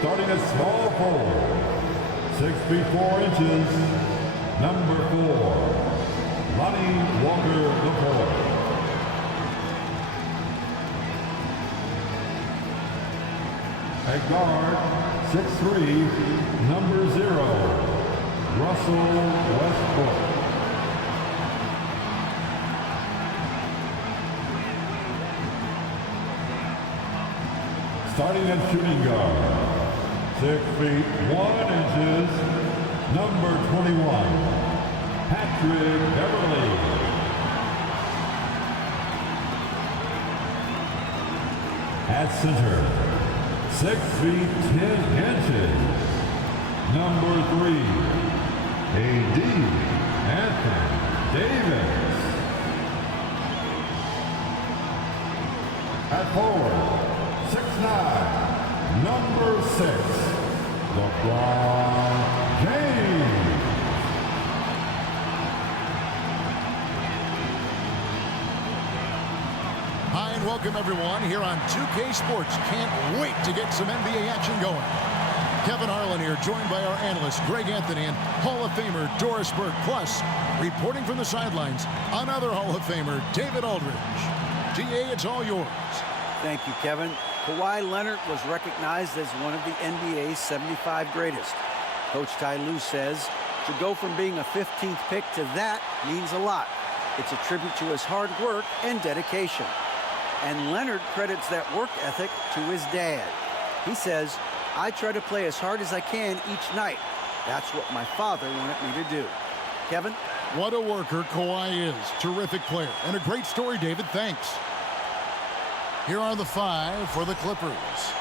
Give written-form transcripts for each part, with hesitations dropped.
Starting at small forward, 6 feet 4 inches, number 4, Lonnie Walker IV. At guard, 6'3", number 0, Russell Westbrook. Starting at shooting guard, 6 feet 1 inches, number 21, Patrick Beverly. At center, 6 feet 10 inches, number 3, A.D. Anthony Davis. At forward, 6'9", number 6, LeBron James. Hi and welcome everyone here on 2K Sports. Can't wait to get some NBA action going. Kevin Harlan here, joined by our analyst Greg Anthony and Hall of Famer Doris Burke. Plus, reporting from the sidelines, another Hall of Famer, David Aldridge. DA, it's all yours. Thank you, Kevin. Kawhi Leonard was recognized as one of the NBA's 75 greatest. Coach Ty Lue says to go from being a 15th pick to that means a lot. It's a tribute to his hard work and dedication. And Leonard credits that work ethic to his dad. He says, "I try to play as hard as I can each night. That's what my father wanted me to do." Kevin? What a worker Kawhi is. Terrific player. And a great story, David. Thanks. Here are the 5 for the Clippers.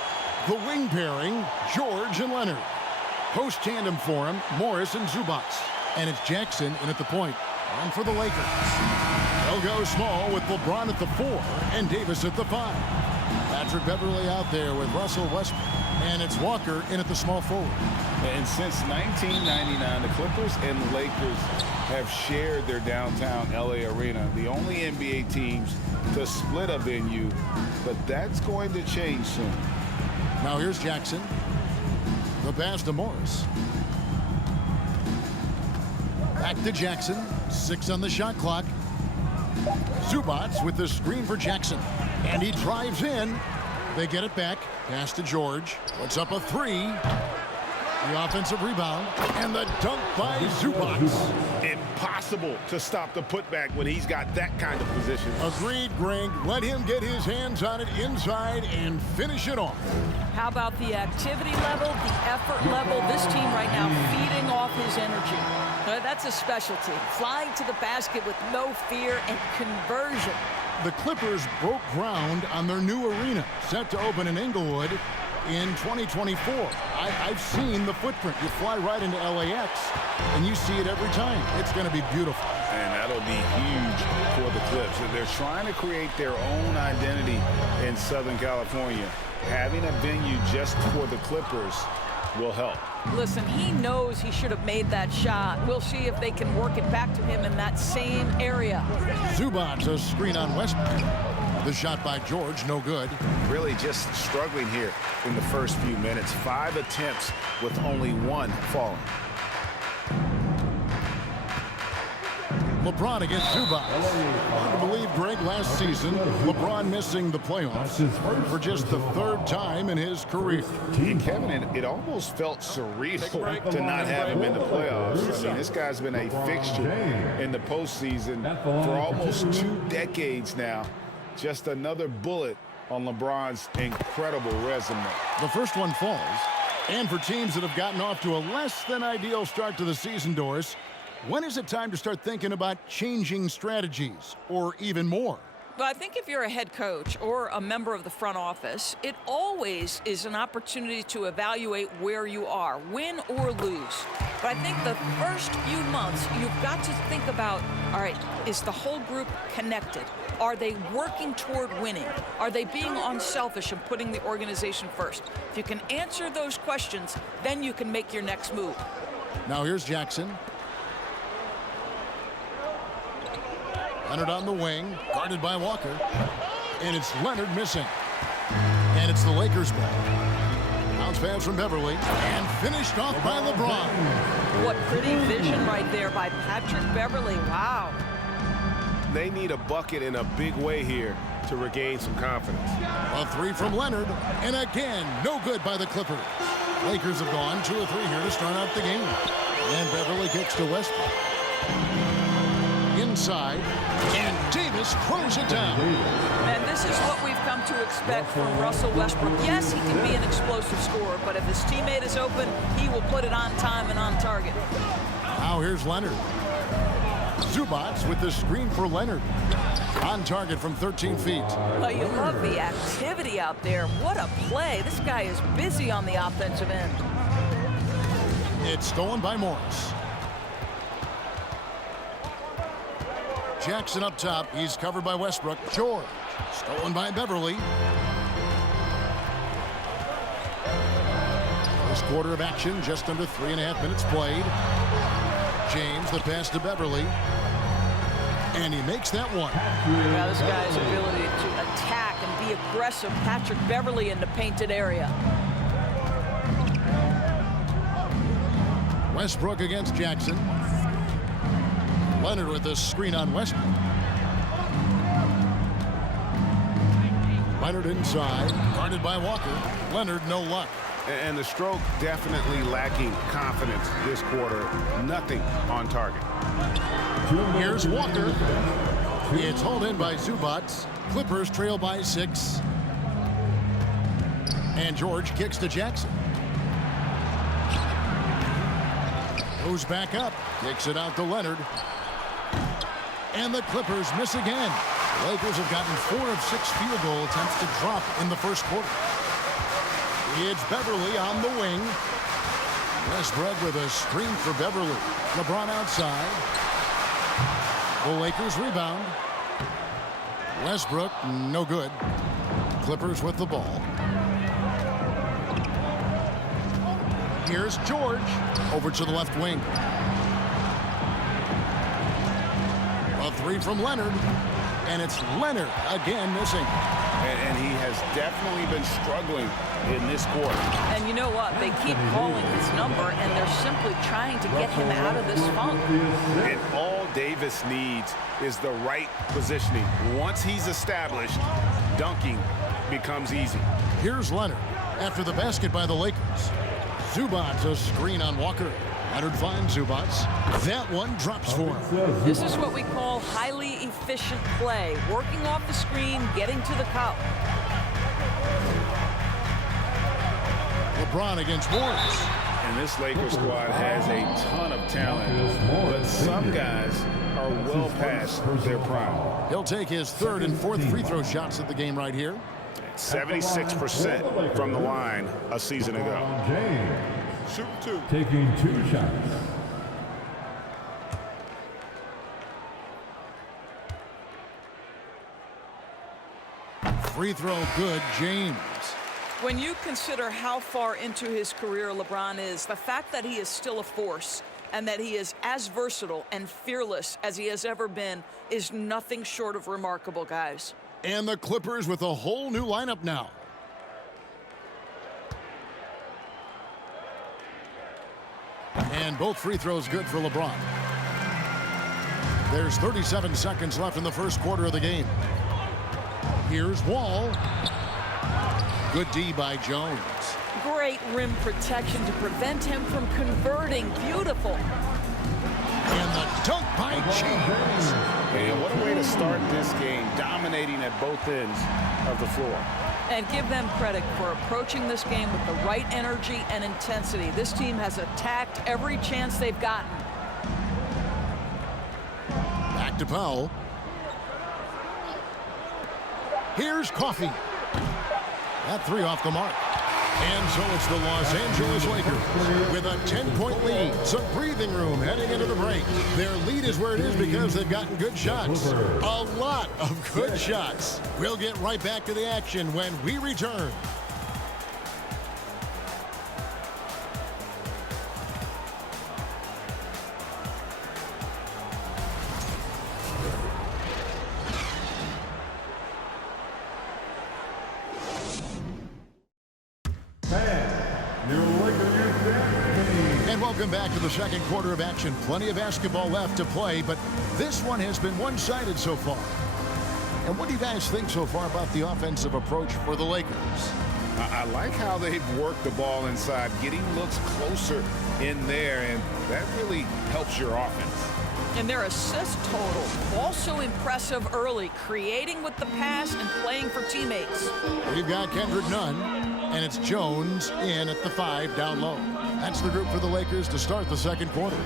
The wing pairing, George and Leonard. Post tandem for him, Morris and Zubac. And it's Jackson in at the point. And for the Lakers, they'll go small with LeBron at the 4 and Davis at the 5. Patrick Beverly out there with Russell Westbrook. And it's Walker in at the small forward. And since 1999, the Clippers and the Lakers have shared their downtown LA arena. The only NBA teams to split a venue, but that's going to change soon. Now here's Jackson. The pass to Morris. Back to Jackson. 6 on the shot clock. Zubac with the screen for Jackson. And he drives in. They get it back. Pass to George. Puts up a 3. The offensive rebound. And the dunk by Zubac. Impossible to stop the putback when he's got that kind of position. Agreed, Greg. Let him get his hands on it inside and finish it off. How about the activity level, the effort level? This team right now feeding off his energy. That's a specialty. Flying to the basket with no fear and conversion. The Clippers broke ground on their new arena, set to open in Inglewood in 2024. I've seen the footprint. You fly right into LAX, and you see it every time. It's going to be beautiful. And that'll be huge for the Clips. They're trying to create their own identity in Southern California. Having a venue just for the Clippers will help. Listen, he knows he should have made that shot. We'll see if they can work it back to him in that same area. Zubac, a screen on Westbrook. The shot by George, no good. Really just struggling here in the first few minutes. 5 attempts with only 1 falling. LeBron against Zubac. Hard to believe, Greg, last season, LeBron missing the playoffs for just the 3rd time in his career. Kevin, it almost felt surreal to not have him in the playoffs. I mean, this guy's been a fixture in the postseason for almost 2 decades now. Just another bullet on LeBron's incredible resume. The first one falls. And for teams that have gotten off to a less than ideal start to the season, Doris, when is it time to start thinking about changing strategies or even more? Well, I think if you're a head coach or a member of the front office, it always is an opportunity to evaluate where you are, win or lose. But I think the first few months, you've got to think about, all right, is the whole group connected? Are they working toward winning? Are they being unselfish and putting the organization first? If you can answer those questions, then you can make your next move. Now here's Jackson. Leonard on the wing, guarded by Walker. And it's Leonard missing. And it's the Lakers ball. Bounce pass from Beverly and finished off by LeBron. What pretty vision right there by Patrick Beverly. Wow. They need a bucket in a big way here to regain some confidence. A three from Leonard, and again, no good by the Clippers. Lakers have gone 2 of 3 here to start out the game. And Beverly kicks to Westbrook. Inside, and Davis throws it down. And this is what we've come to expect from Russell Westbrook. Yes, he can be an explosive scorer, but if his teammate is open, he will put it on time and on target. Now here's Leonard. Zubats with the screen for Leonard. On target from 13 feet. Well, you love the activity out there. What a play. This guy is busy on the offensive end. It's stolen by Morris. Jackson up top. He's covered by Westbrook. George. Stolen by Beverly. First quarter of action, just under 3.5 minutes played. James, the pass to Beverly. And he makes that one. Now this guy's ability to attack and be aggressive. Patrick Beverly in the painted area. Westbrook against Jackson. Leonard with the screen on Westbrook. Leonard inside, guarded by Walker. Leonard, no luck. And the stroke definitely lacking confidence this quarter. Nothing on target. Here's Walker. It's hauled in by Zubats. Clippers trail by 6. And George kicks to Jackson. Goes back up. Kicks it out to Leonard. And the Clippers miss again. The Lakers have gotten 4 of 6 field goal attempts to drop in the first quarter. It's Beverly on the wing. Westbrook with a screen for Beverly. LeBron outside. The Lakers rebound. Westbrook, no good. Clippers with the ball. Here's George. Over to the left wing. A three from Leonard. And it's Leonard again missing. And he has definitely been struggling in this quarter. And you know what? They keep calling his number, and they're simply trying to get him out of this funk. And all Davis needs is the right positioning. Once he's established, dunking becomes easy. Here's Leonard after the basket by the Lakers. Zubats a screen on Walker. Leonard finds Zubats. That one drops for him. This is what we call highly efficient play. Working off the screen, getting to the cup. LeBron against Morris. And this Lakers squad has a ton of talent, but some guys are well past their prime. He'll take his 3rd and 4th free throw shots of the game right here. 76% from the line a season ago. James Shoot 2. taking 2 shots. Free throw good, James. When you consider how far into his career LeBron is, the fact that he is still a force and that he is as versatile and fearless as he has ever been is nothing short of remarkable, guys. And the Clippers with a whole new lineup now. And both free throws good for LeBron. There's 37 seconds left in the first quarter of the game. Here's Wall. Good D by Jones. Great rim protection to prevent him from converting. Beautiful. And the dunk by James. And what a way to start this game, dominating at both ends of the floor. And give them credit for approaching this game with the right energy and intensity. This team has attacked every chance they've gotten. Back to Powell. Here's Coffey. That 3 off the mark. And so it's the Los Angeles Lakers with a 10-point lead. Some breathing room heading into the break. Their lead is where it is because they've gotten good shots. A lot of good shots. We'll get right back to the action when we return. your Lakers dance. And welcome back to the second quarter of action. Plenty of basketball left to play, but this one has been one-sided so far. And what do you guys think so far about the offensive approach for the Lakers? I like how they've worked the ball inside, getting looks closer in there, and that really helps your offense. And their assist total also impressive early, creating with the pass and playing for teammates. We've got Kendrick Nunn, and it's Jones in at the 5 down low. That's the group for the Lakers to start the second quarter.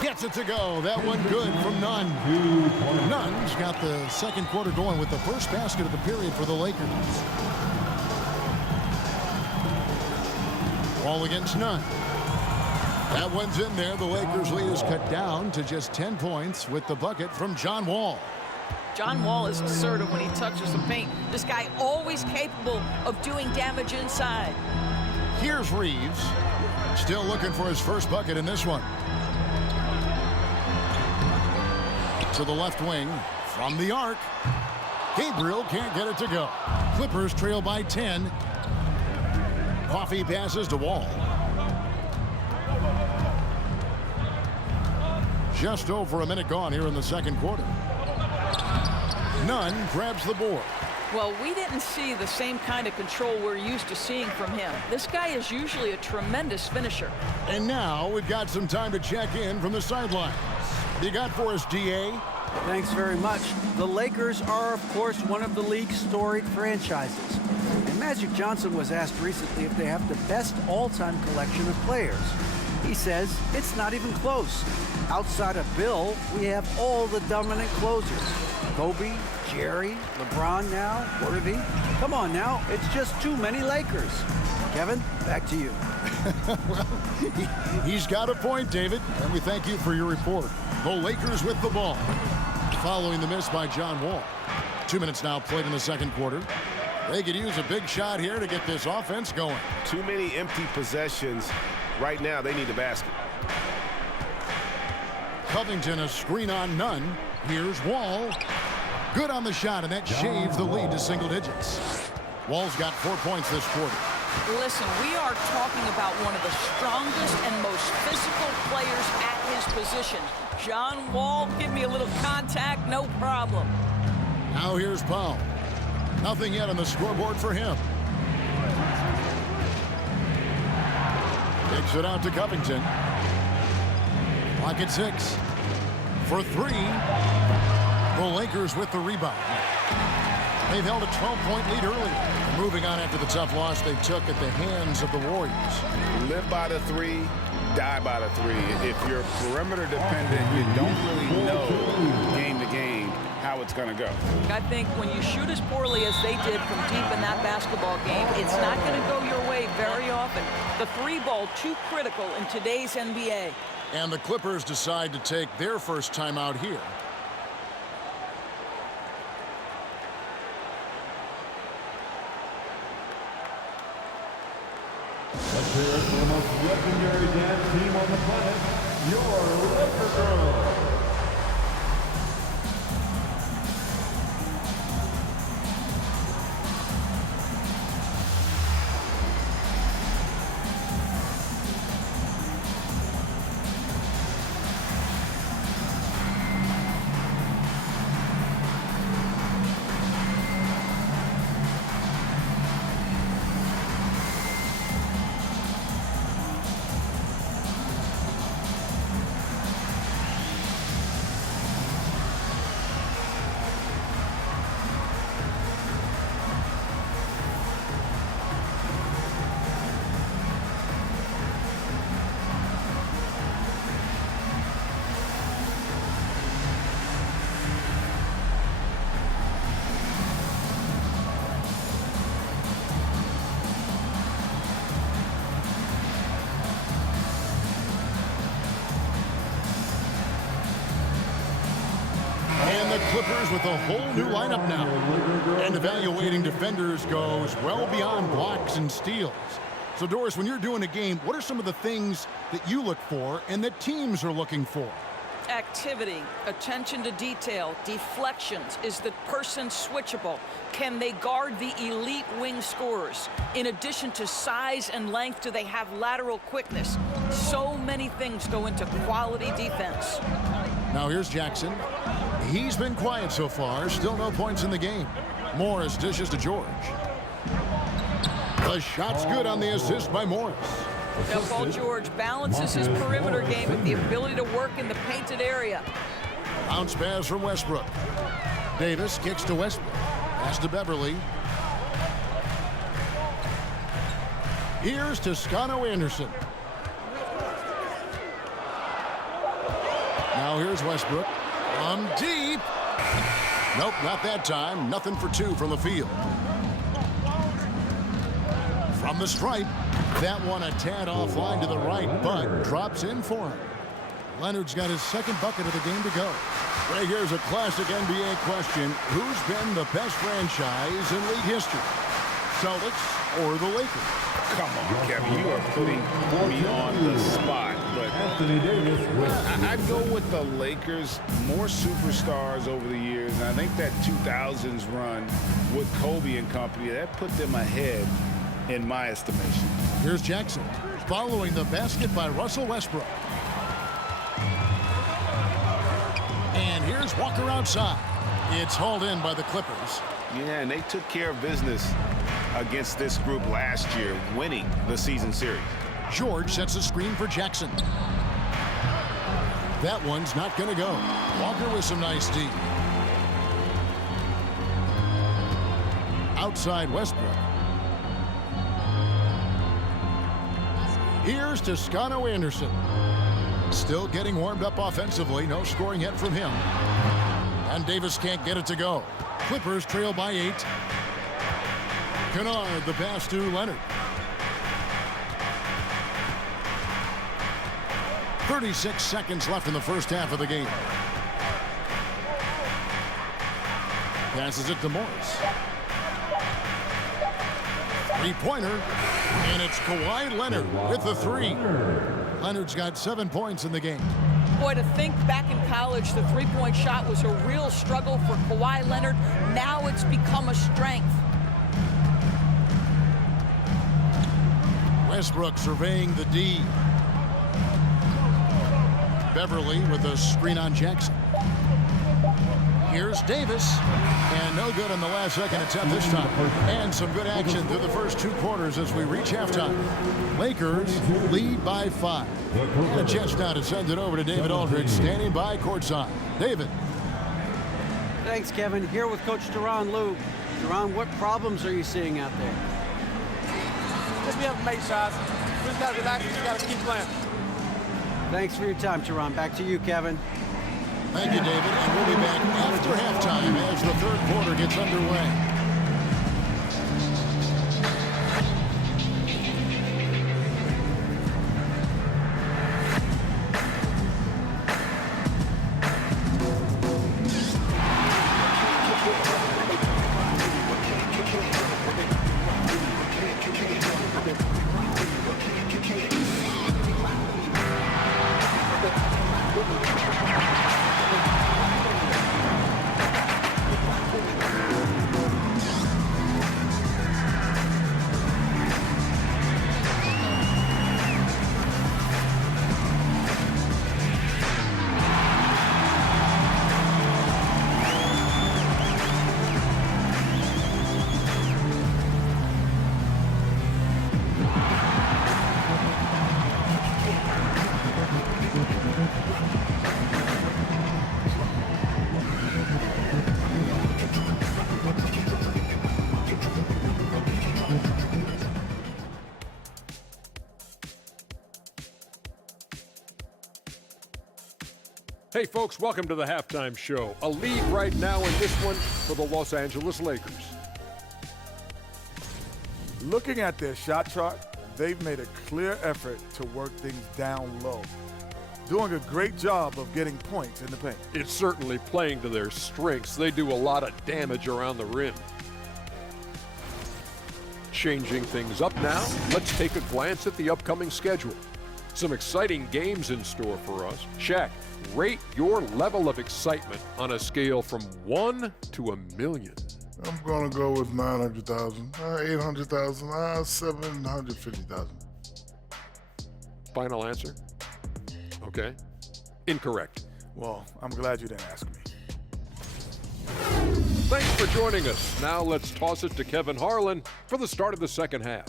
Gets it to go. That one good from Nunn. Nunn's got the second quarter going with the first basket of the period for the Lakers. Ball against Nunn. That one's in there. The Lakers' lead is cut down to just 10 points with the bucket from John Wall. John Wall is assertive when he touches the paint. This guy always capable of doing damage inside. Here's Reeves. Still looking for his first bucket in this one. To the left wing from the arc. Gabriel can't get it to go. Clippers trail by 10. Coffee passes to Wall. Just over a minute gone here in the second quarter. Nunn grabs the board. Well, we didn't see the same kind of control we're used to seeing from him. This guy is usually a tremendous finisher. And now we've got some time to check in from the sidelines. You got for us, DA? Thanks very much. The Lakers are, of course, one of the league's storied franchises. And Magic Johnson was asked recently if they have the best all-time collection of players. He says it's not even close. Outside of Bill, we have all the dominant closers. Kobe, Jerry, LeBron now, Worthy. Come on now, it's just too many Lakers. Kevin, back to you. Well, he's got a point, David, and we thank you for your report. The Lakers with the ball, following the miss by John Wall. 2 minutes now played in the second quarter. They could use a big shot here to get this offense going. Too many empty possessions. Right now, they need a basket. Covington, a screen on Nunn. Here's Wall. Good on the shot, and that shaves the lead to single digits. Wall's got 4 points this quarter. Listen, we are talking about one of the strongest and most physical players at his position. John Wall, give me a little contact, no problem. Now here's Powell. Nothing yet on the scoreboard for him. Takes it out to Covington. Clock at 6. For 3. The Lakers with the rebound. They've held a 12-point lead earlier. Moving on after the tough loss they took at the hands of the Warriors. Live by the 3, die by the 3. If you're perimeter dependent, you don't really know game to game how it's going to go. I think when you shoot as poorly as they did from deep in that basketball game, it's not going to go your way very often. The 3 ball too critical in today's NBA. And the Clippers decide to take their first timeout here. Let's hear it for the most legendary dance team on the planet, your Laker Girls. Clippers with a whole new lineup now. And evaluating defenders goes well beyond blocks and steals. So, Doris, when you're doing a game, what are some of the things that you look for and that teams are looking for? activity, attention to detail, deflections. Is the person switchable? Can they guard the elite wing scorers? In addition to size and length, do they have lateral quickness? So many things go into quality defense. Now here's Jackson. He's been quiet so far. Still no points in the game. Morris dishes to George. The shot's good on the assist by Morris. Now Paul George balances his perimeter game with the ability to work in the painted area. Bounce pass from Westbrook. Davis kicks to Westbrook. Pass to Beverly. Here's Toscano Anderson. Now here's Westbrook. From deep. Nope, not that time. Nothing for two from the field. From the stripe. That one a tad offline to the right, but drops in for him. Leonard's got his second bucket of the game to go. Right here's a classic NBA question. Who's been the best franchise in league history? Celtics or the Lakers? Come on, Kevin, you are putting me on the spot. But Anthony Davis with I'd go with the Lakers. More superstars over the years. And I think that 2000s run with Kobe and company, that put them ahead in my estimation. Here's Jackson following the basket by Russell Westbrook. And here's Walker outside. It's hauled in by the Clippers. Yeah, and they took care of business against this group last year, winning the season series. George sets a screen for Jackson. That one's not going to go. Walker with some nice D. Outside Westbrook. Here's Toscano Anderson. Still getting warmed up offensively. No scoring yet from him. And Davis can't get it to go. Clippers trail by 8. Kennard, the pass to Leonard. 36 seconds left in the first half of the game. Passes it to Morris. Three-pointer, and it's Kawhi Leonard with the three. Leonard's got 7 points in the game. Boy, to think back in college, the three-point shot was a real struggle for Kawhi Leonard. Now it's become a strength. Westbrook surveying the D. Beverly with a screen on Jackson. Here's Davis. And no good on the last second attempt this time. And some good action through the first 2 quarters as we reach halftime. Lakers lead by 5. And a chance now to send it over to David Aldridge, standing by courtside. David. Thanks, Kevin. Here with Coach Tyronn Lue. Tyronn, what problems are you seeing out there? Just be able to make shots. We just got to relax. We just got to keep playing. Thanks for your time, Tyronn. Back to you, Kevin. Thank you, David. And we'll be back after halftime as the third quarter gets underway. Hey folks, welcome to the Halftime Show. A lead right now in this one for the Los Angeles Lakers. Looking at their shot chart, they've made a clear effort to work things down low, doing a great job of getting points in the paint. It's certainly playing to their strengths. They do a lot of damage around the rim. Changing things up now, let's take a glance at the upcoming schedule. Some exciting games in store for us. Shaq, rate your level of excitement on a scale from 1 to 1,000,000. I'm going to go with 900,000, 800,000, 750,000. Final answer? Okay. Incorrect. Well, I'm glad you didn't ask me. Thanks for joining us. Now let's toss it to Kevin Harlan for the start of the second half.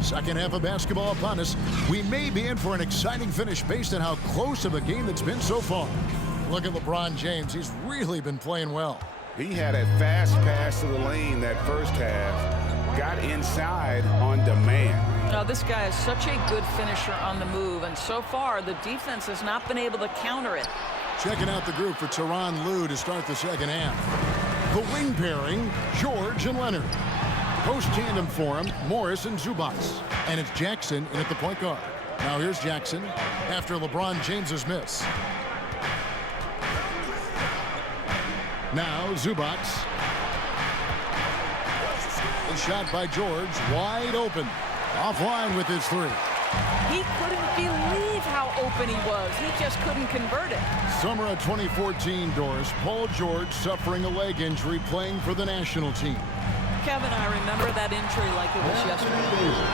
Second half of basketball upon us. We may be in for an exciting finish based on how close of a game it's been so far. Look at LeBron James. He's really been playing well. He had a fast pass to the lane that first half. Got inside on demand. Now, this guy is such a good finisher on the move, and so far the defense has not been able to counter it. Checking out the group for Tyronn Lue to start the second half. The wing pairing, George and Leonard. Post tandem for him, Morris and Zubac. And it's Jackson in at the point guard. Now here's Jackson after LeBron James's miss. Now Zubac. A shot by George, wide open. Offline with his three. He couldn't believe how open he was. He just couldn't convert it. Summer of 2014, Doris. Paul George suffering a leg injury playing for the national team. Kevin, I remember that injury like it was yesterday.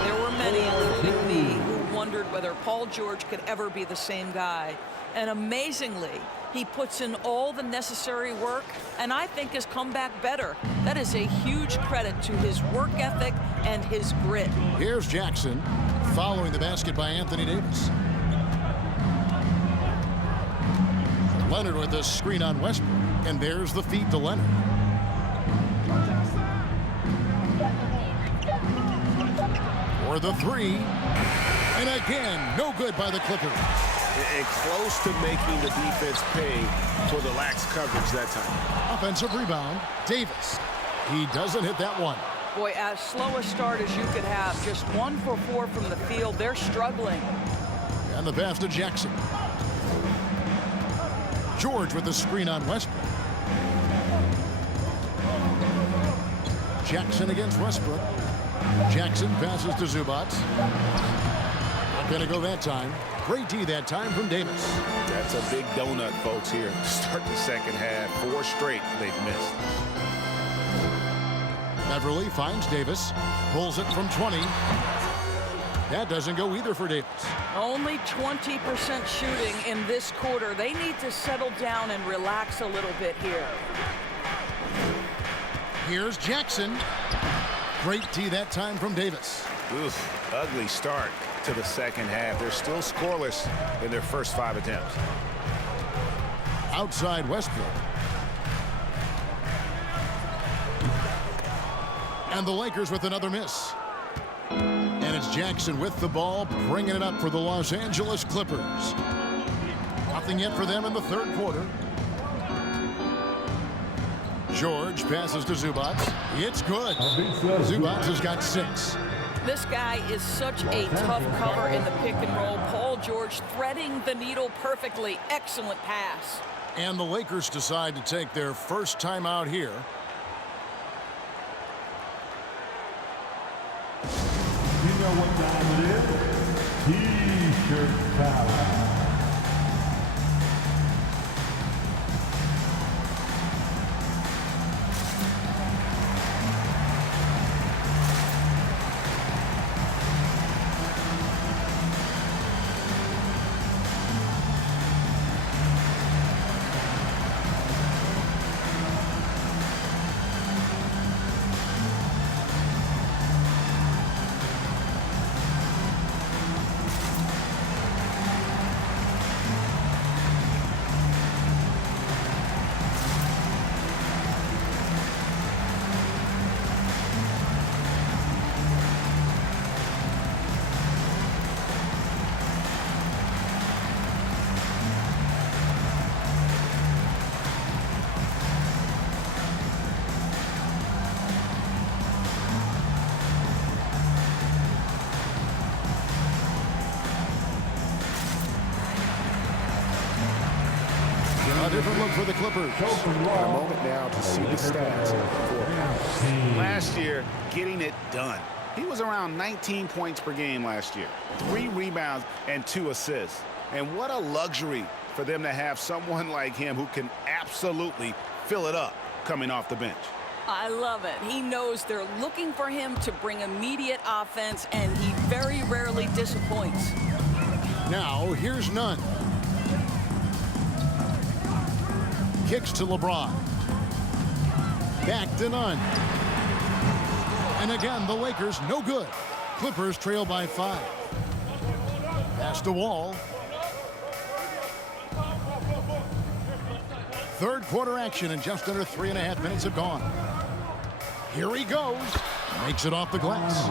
There were many, including me, who wondered whether Paul George could ever be the same guy. And amazingly, he puts in all the necessary work, and I think has come back better. That is a huge credit to his work ethic and his grit. Here's Jackson, following the basket by Anthony Davis. Leonard with a screen on Westbrook, and there's the feed to Leonard. For the three, and again, no good by the Clippers. And close to making the defense pay for the lax coverage that time. Offensive rebound, Davis. He doesn't hit that one. Boy, as slow a start as you could have, just 1 for 4 from the field. They're struggling. And the pass to Jackson. George with the screen on Westbrook. Jackson against Westbrook. Jackson passes to Zubac. Not going to go that time. Great D that time from Davis. That's a big donut, folks, here. Start the second half. 4 straight they've missed. Beverly finds Davis. Pulls it from 20. That doesn't go either for Davis. Only 20% shooting in this quarter. They need to settle down and relax a little bit here. Here's Jackson. Great D that time from Davis. Oof, ugly start to the second half. They're still scoreless in their first 5 attempts. Outside Westbrook. And the Lakers with another miss. And it's Jackson with the ball, bringing it up for the Los Angeles Clippers. Nothing yet for them in the third quarter. George passes to Zubac. It's good. Zubac has got 6. This guy is such a tough cover in the pick and roll. Paul George threading the needle perfectly. Excellent pass. And the Lakers decide to take their first time out here. You know what time it is? T-shirt time. for the Clippers. A moment now to see the stats for Last year, getting it done. He was around 19 points per game last year, 3 rebounds and 2 assists. And what a luxury for them to have someone like him who can absolutely fill it up coming off the bench. I love it. He knows they're looking for him to bring immediate offense, and he very rarely disappoints. Now, here's Nunn. Kicks to LeBron. Back to Nunn. And again, the Lakers no good. Clippers trail by 5. Pass to Wall. Third quarter action, and just under 3.5 minutes have gone. Here he goes. Makes it off the glass.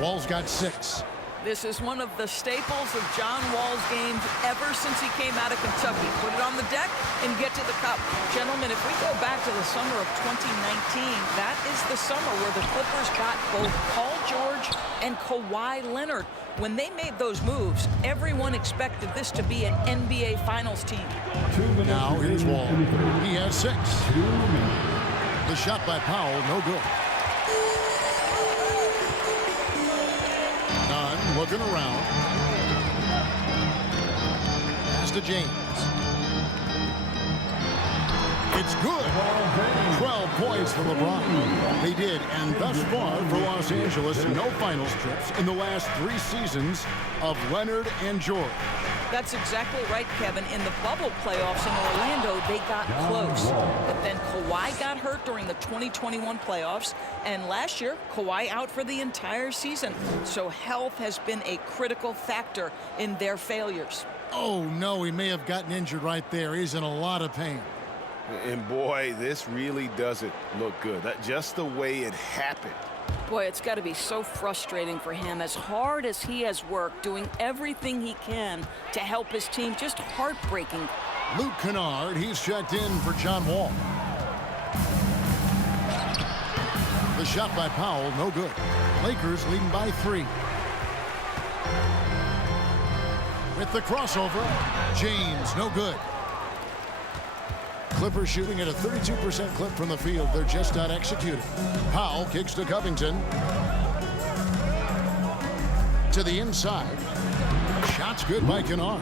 Wall's got 6. This is one of the staples of John Wall's games ever since he came out of Kentucky. Put it on the deck and get to the cup. Gentlemen, if we go back to the summer of 2019, that is the summer where the Clippers got both Paul George and Kawhi Leonard. When they made those moves, everyone expected this to be an NBA Finals team. Now here's Wall. He has 6. The shot by Powell, no good. Nunn looking around. Pass to James. It's good. 12 points for LeBron. They did, and thus far for Los Angeles, no finals trips in the last 3 seasons of Leonard and George. That's exactly right, Kevin. In the bubble playoffs in Orlando, they got close. But then Kawhi got hurt during the 2021 playoffs. And last year, Kawhi out for the entire season. So health has been a critical factor in their failures. Oh, no, he may have gotten injured right there. He's in a lot of pain. And boy, this really doesn't look good. Just the way it happened. Boy, it's got to be so frustrating for him. As hard as he has worked, doing everything he can to help his team, just heartbreaking. Luke Kennard, he's checked in for John Wall. The shot by Powell, no good. Lakers leading by 3. With the crossover, James, no good. Clippers shooting at a 32% clip from the field. They're just not executing. Powell kicks to Covington. To the inside. Shots good by Kennard.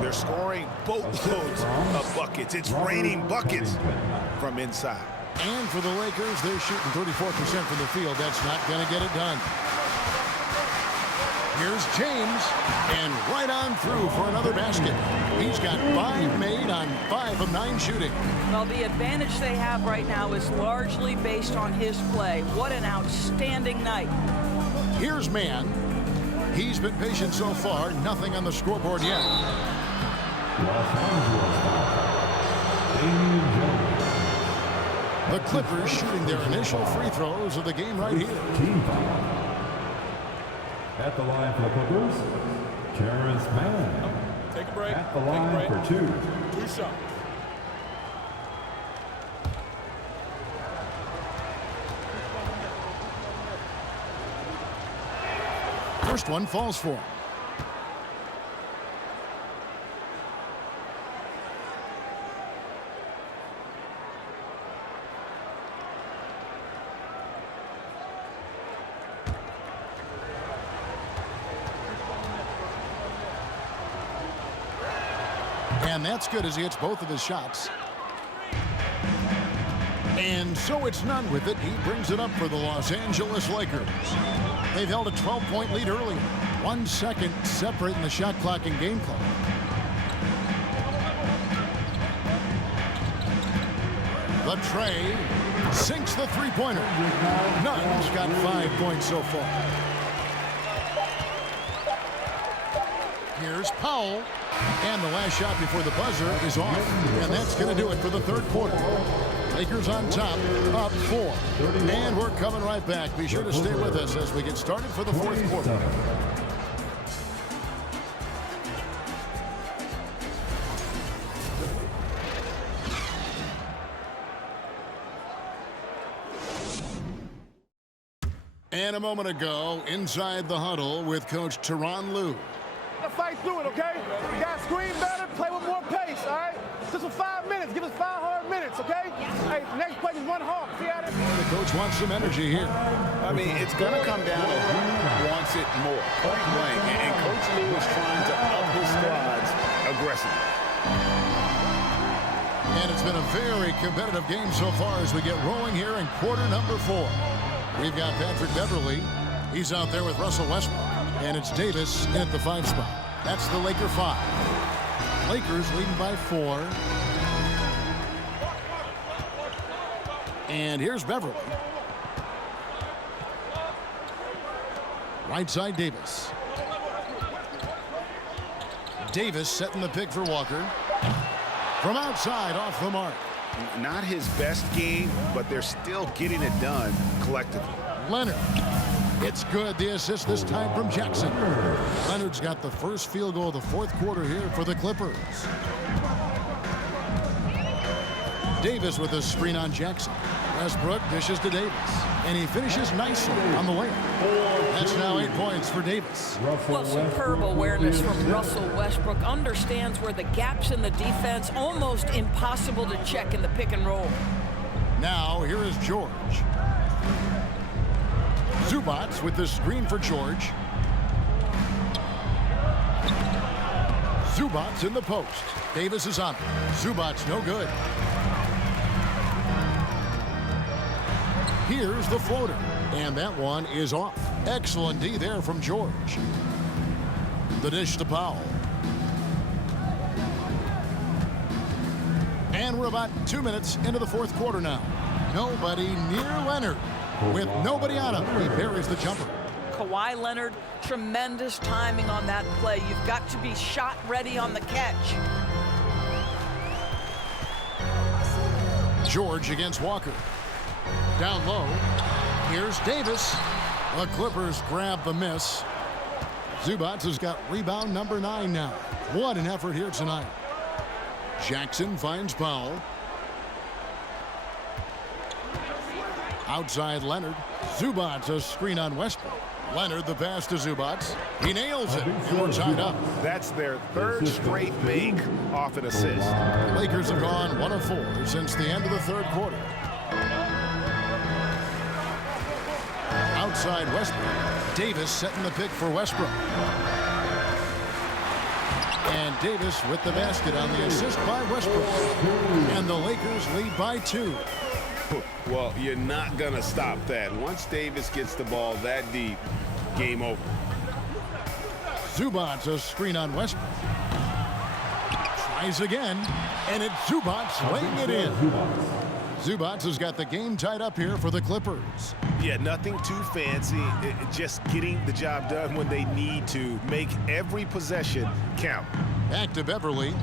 They're scoring boatloads of buckets. It's raining buckets from inside. And for the Lakers, they're shooting 34% from the field. That's not going to get it done. Here's James, and right on through for another basket. He's got 5 made on 5 of 9 shooting. Well, the advantage they have right now is largely based on his play. What an outstanding night. Here's Mann. He's been patient so far. Nothing on the scoreboard yet. The Clippers shooting their initial free throws of the game right here. At the line for the Clippers, Terrence Mann. Take a break. At the line for 2. 2 shots. First one falls for him. And that's good as he hits both of his shots. And so it's Nunn with it. He brings it up for the Los Angeles Lakers. They've held a 12-point lead early. 1 second separating the shot clock and game clock. The tray sinks the three-pointer. Nunn's got 5 points so far. Here's Powell. And the last shot before the buzzer is off. And that's going to do it for the third quarter. Lakers on top, up 4. And we're coming right back. Be sure to stay with us as we get started for the fourth quarter. And a moment ago, inside the huddle with Coach Tyronn Lue. The to fight through it, okay? You got to screen better, play with more pace, all right? Just for 5 minutes. Give us 5 hard minutes, okay? Hey, next play is run hard. See how The coach wants some energy here. I mean, it's going to come down to who wants it more, point blank. And Coach Lou is trying to up his squads aggressively. And it's been a very competitive game so far as we get rolling here in quarter number 4. We've got Patrick Beverly. He's out there with Russell Westbrook. And it's Davis in at the 5 spot. That's the Laker 5. Lakers leading by 4. And here's Beverly. Right side Davis. Davis setting the pick for Walker. From outside, off the mark. Not his best game, but they're still getting it done collectively. Leonard. It's good. The assist this time from Jackson. Leonard's got the first field goal of the 4th quarter here for the Clippers. Davis with a screen on Jackson. Westbrook dishes to Davis. And he finishes nicely on the layup. That's now 8 points for Davis. Well, superb awareness from Russell Westbrook. Understands where the gaps in the defense, almost impossible to check in the pick and roll. Now, here is George. Zubac with the screen for George. Zubac in the post. Davis is on it. Zubac no good. Here's the floater. And that one is off. Excellent D there from George. The dish to Powell. And we're about 2 minutes into the 4th quarter now. Nobody near Leonard. With nobody on him, he buries the jumper. Kawhi Leonard, tremendous timing on that play. You've got to be shot ready on the catch. George against Walker. Down low. Here's Davis. The Clippers grab the miss. Zubac has got rebound number 9 now. What an effort here tonight. Jackson finds Powell. Outside Leonard. Zubac a screen on Westbrook. Leonard the pass to Zubac. He nails it. We're tied up. That's their 3rd straight make off an assist. Lakers have gone 1 of 4 since the end of the 3rd quarter. Outside Westbrook. Davis setting the pick for Westbrook. And Davis with the basket on the assist by Westbrook. And the Lakers lead by 2. Well, you're not going to stop that. Once Davis gets the ball that deep, game over. Zubac a screen on Westbrook. Tries again, and it's Zubac laying it in. Zubac has got the game tied up here for the Clippers. Yeah, nothing too fancy. Just getting the job done when they need to. Make every possession count. Back to Beverly.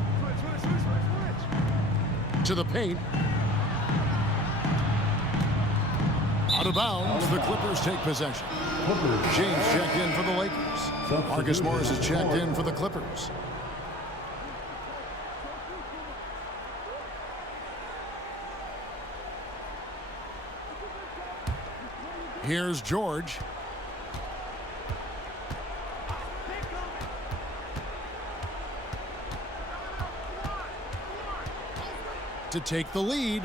To the paint. Out of bounds, the Clippers take possession. James checked in for the Lakers. Marcus Morris is checked in for the Clippers. Here's George. To take the lead.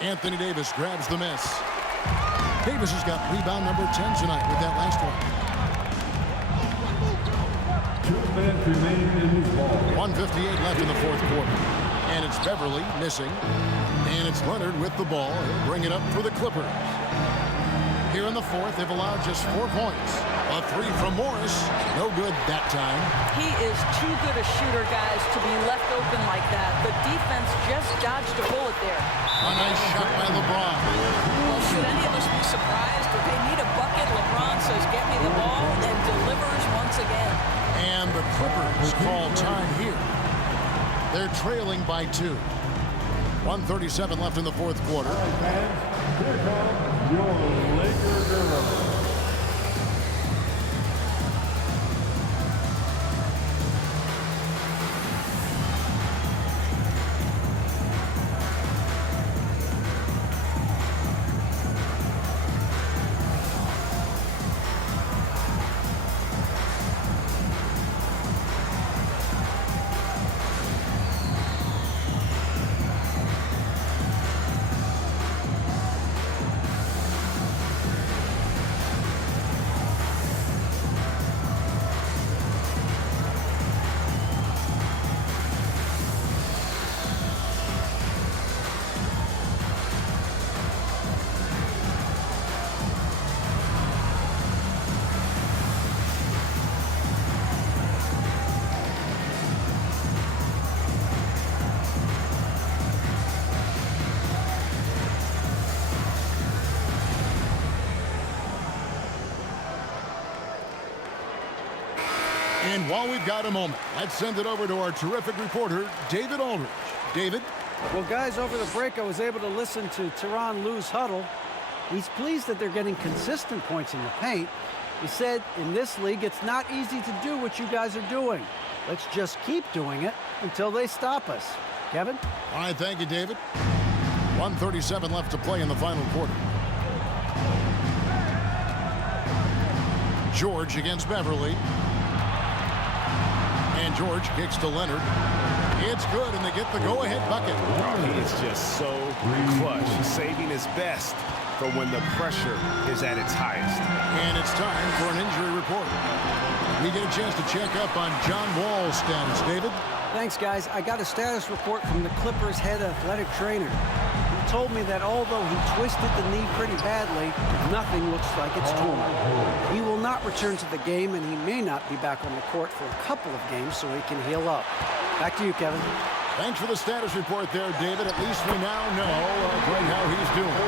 Anthony Davis grabs the miss. Davis has got rebound number 10 tonight with that last one. 2 minutes remain in this ball. 1:58 left in the 4th quarter. And it's Beverly missing. And it's Leonard with the ball. He'll bring it up for the Clippers. Here in the 4th, they've allowed just 4 points. A 3 from Morris. No good that time. He is too good a shooter, guys, to be left open like that. The defense just dodged a bullet there. A nice shot by LeBron. Well, should any of us be surprised? If they need a bucket, LeBron says, get me the ball, and delivers once again. And the Clippers call time here. They're trailing by 2. 1:37 left in the 4th quarter. All right, fans, here comes your Laker Gorilla. And while we've got a moment, let's send it over to our terrific reporter, David Aldridge. David? Well, guys, over the break, I was able to listen to Tyronn Lue's huddle. He's pleased that they're getting consistent points in the paint. He said, in this league, it's not easy to do what you guys are doing. Let's just keep doing it until they stop us. Kevin? All right, thank you, David. 1:37 left to play in the final quarter. George against Beverly. And George kicks to Leonard. It's good, and they get the go-ahead bucket. Oh, he is just so clutch. He's saving his best for when the pressure is at its highest. And it's time for an injury report. We get a chance to check up on John Wall's status. David? Thanks, guys. I got a status report from the Clippers' head athletic trainer. He told me that although he twisted the knee pretty badly, nothing looks like it's torn. He will not return to the game, and he may not be back on the court for a couple of games so he can heal up. Back to you, Kevin. Thanks for the status report there, David. At least we now know Greg how he's doing.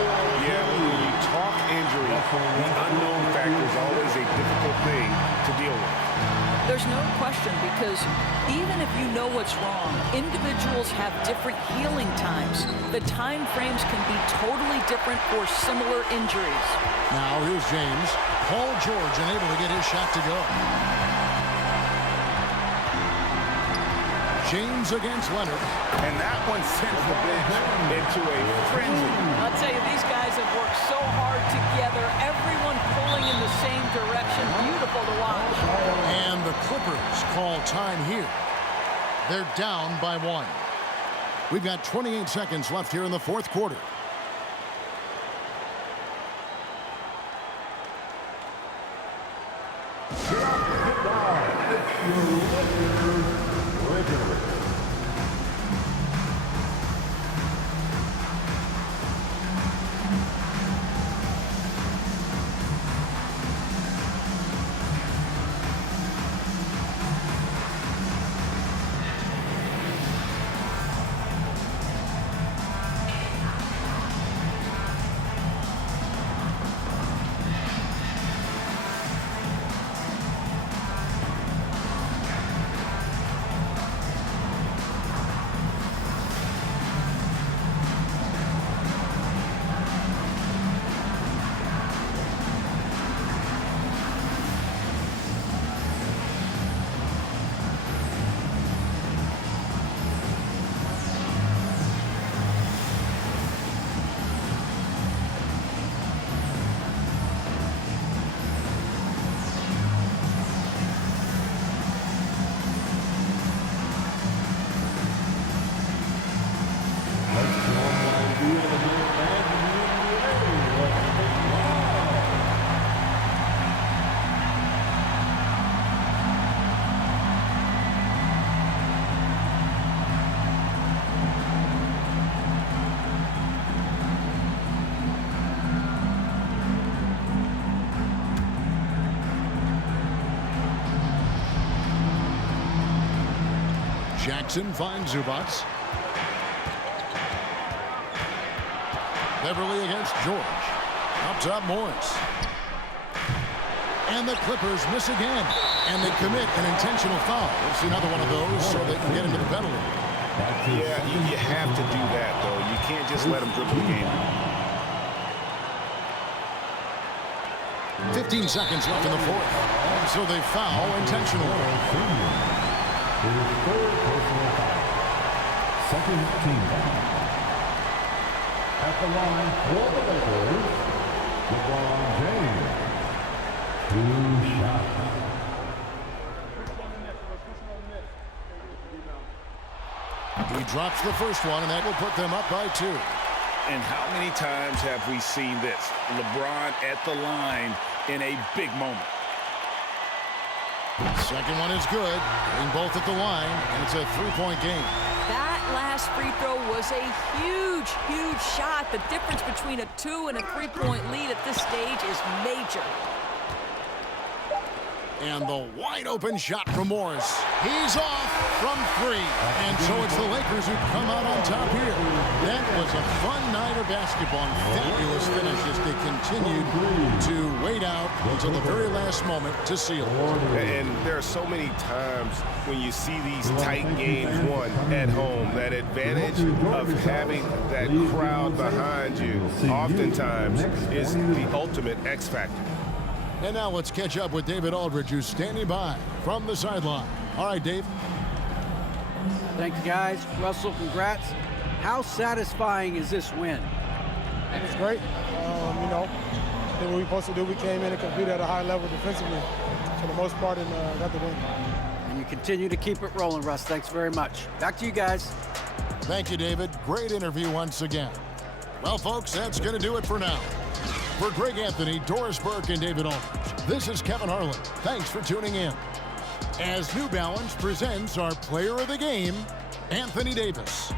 Yeah, when you talk injury, the unknown factor is always a difficult thing to deal with. There's no question, because even if you know what's wrong, individuals have different healing times. The time frames can be totally different for similar injuries. Now here's James. Paul George unable to get his shot to go. James against Leonard. And that one sends the bench into a frenzy. I'll tell you, these guys have worked so hard together, everyone pulling in the same direction. Beautiful to watch. And the Clippers call time here. They're down by 1. We've got 28 seconds left here in the fourth quarter. Jackson finds Zubats. Beverly against George. Up top, Morris. And the Clippers miss again. And they commit an intentional foul. We'll see another one of those so they can get into the penalty. Yeah, you have to do that, though. You can't just let them dribble the game. 15 seconds left in the fourth. So they foul intentionally. His third personal foul. Second team foul. At the line for the Lakers, LeBron James. 2 shots. He drops the first one, and that will put them up by 2. And how many times have we seen this? LeBron at the line in a big moment. Second one is good. Getting both at the line, and it's a 3-point game. That last free throw was a huge, huge shot. The difference between a 2- and a 3-point lead at this stage is major. And the wide open shot from Morris. He's off from 3. And so it's the Lakers who come out on top here. That was a fun night of basketball and fabulous finish as they continued to wait out until the very last moment to seal it. And there are so many times when you see these tight games won at home, that advantage of having that crowd behind you oftentimes is the ultimate X factor. And now let's catch up with David Aldridge, who's standing by from the sideline. All right, Dave. Thanks, guys. Russell, congrats. How satisfying is this win? It's great. You know, did what we supposed to do. We came in and competed at a high level defensively for the most part and got the win. And you continue to keep it rolling, Russ. Thanks very much. Back to you guys. Thank you, David. Great interview once again. Well, folks, that's going to do it for now. For Greg Anthony, Doris Burke, and David Aldridge, this is Kevin Harlan. Thanks for tuning in. As New Balance presents our player of the game, Anthony Davis.